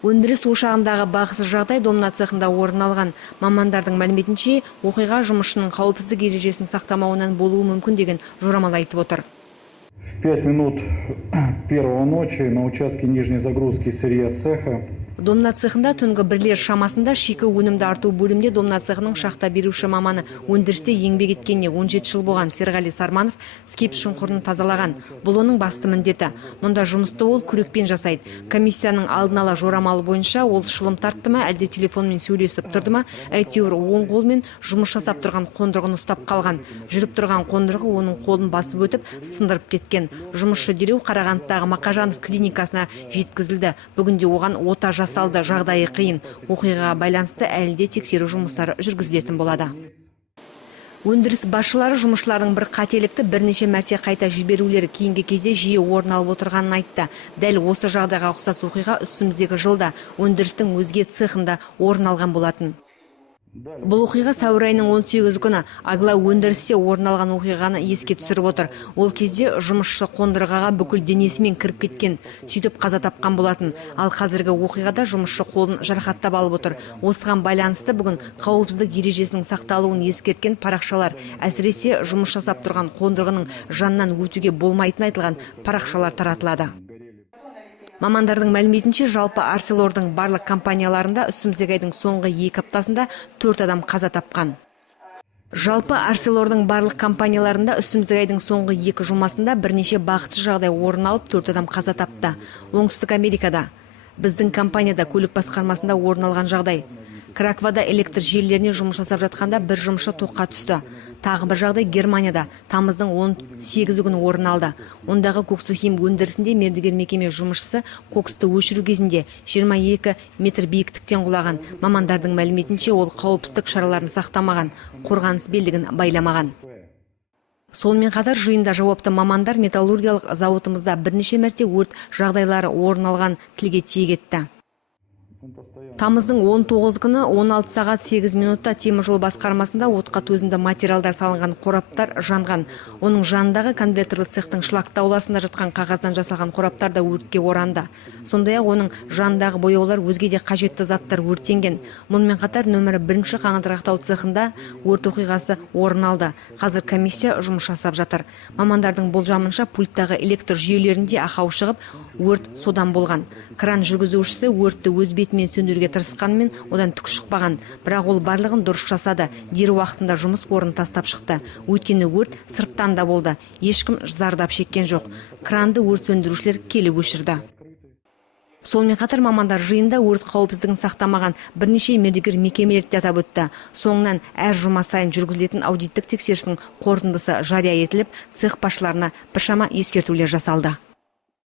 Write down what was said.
Өндіріс ошағындағы бақытсыз жағдай домна цехында орын алған. Мамандардың мәліметінше, оқиға жұмысшының қауіпсіздік ережесін сақтамауынан болуы мүмкін деген жорамал айтып отыр. В 5 минут первого ночи на участке нижней загрузки сырья цеха Домна цехында түнгі бірлер шамасында шикі өнімді арту бөлімде домна цехының шахта беруші маманы өндірісте еңбек еткеніне 17 жыл болған Серғали Сарманов скепс шұңқырын тазалаған. Бұл оның басты міндеті. Мұнда жұмысты ол күрекпен жасайды. Комиссияның алдын ала жорамалы бойынша ол шылым тартты ма, әлде телефонмен сөйлесіп тұрды ма, әйтеуір оң қолмен жұмыс жасап тұрған қондырғыны ұстап қалған. Жүріп тұрған қондырғы оның қолын басып өтіп, сындырып кеткен. Жұмысшы дереу Қарағандыдағы Мақажанов клиникасына жеткізілді. Бүгінде оған ота жасалды, жағдайы қиын. Оқиғаға байланысты әлі де тексеру жұмыстары жүргізілетін болады. Өндіріс басшылары жұмысшылардың бір қателікті бірнеше мәрте қайта жіберулері кейінгі кезде жиі орын алып отырғанын айтты. Дәл осы жағдайға ұқсас оқиға үстіміздегі жылда өндірістің өзге цехында орын алған болатын. Бұл оқиға сәуір айының 18 күні Агла өндірісте орын алған оқиғаны еске түсіріп отыр. Ол кезде жұмысшы қондырғыға бүкіл денесімен кіріп кеткен, сөйтіп қаза тапқан болатын. Ал қазіргі оқиғада жұмысшы қолын жарақаттап алып отыр. Осыған байланысты бүгін қауіпсіздік ережесінің сақталуын ескерткен парақшалар, әсіресе жұмыс жасап тұрған қондырғының жанынан өтуге болмайтын айтылған парақшалар таратылады. Мамандардың мәліметінше, жалпы Арселордың барлық компанияларында үстіміздегі айдың соңғы 2 аптасында 4 адам қаза тапқан. Жалпы Арселордың барлық компанияларында үстіміздегі айдың соңғы 2 жұмасында бірнеше бақытсыз жағдай орын алып 4 адам қаза тапты. Оңтүстік Америкада, біздің компанияда көлік басқармасында орын алған жағдай. Краквада электр желілеріне жұмыс жасап жатқанда бір жұмысшы тоққа түсті. Тағы бір жағдай Германияда тамыздың 18 күні орын алды. Ондағы коксохим өндірісінде мердігер мекеме жұмысшысы коксты өшіру кезінде 22 метр биіктіктен құлаған. Мамандардың мәліметінше ол қауіпсіздік шараларын сақтамаған, қорғаныс белдігін байламаған. Сонымен қатар жиында жауапты мамандар металлургиялық зауытымызда бірнеше мәрте өрт жағдайлары орын алған тілге тиек етті. Тамыздың 19 күні 16 сағат 8 минутта теміржол басқармасында отқа төзімді материалдар салынған қораптар жанған. Оның жанындағы конвертерлік цехтың шлакты ауласында жатқан қағаздан жасалған қораптар да өртке оранды. Сондай-ақ оның жанындағы бояулар өзге де қажетті заттар өртенген. Мұнымен қатар нөмірі 1-ші қаңылтырақтау цехында өрт оқиғасы орын алды. Қазір комиссия жұмыс жасап жатыр. Мамандардың болжамынша пульттағы электр жүйелерінде ақау шығып, өрт содан болған. Кран жүргізушісі өртті өз бетімен сөндіруге тырысқанмен одан түк шықпаған. Бірақ ол барлығын дұрыс жасады. Дер уақытында жұмыс орнын тастап шықты. Өйткені өрт сырттан да болды. Ешкім зардап шеккен жоқ. Кранды өрт сөндірушілер келіп өшірді. Сонымен қатар мамандар жиында өрт қауіпсіздігін сақтамаған бірнеше мердігер мекемелерді атап өтті. Соңынан әр жұма сайын жүргізілетін аудиттік тексерістің қорытындысы жария етіліп, цех басшыларына біршама ескертулер жасалды.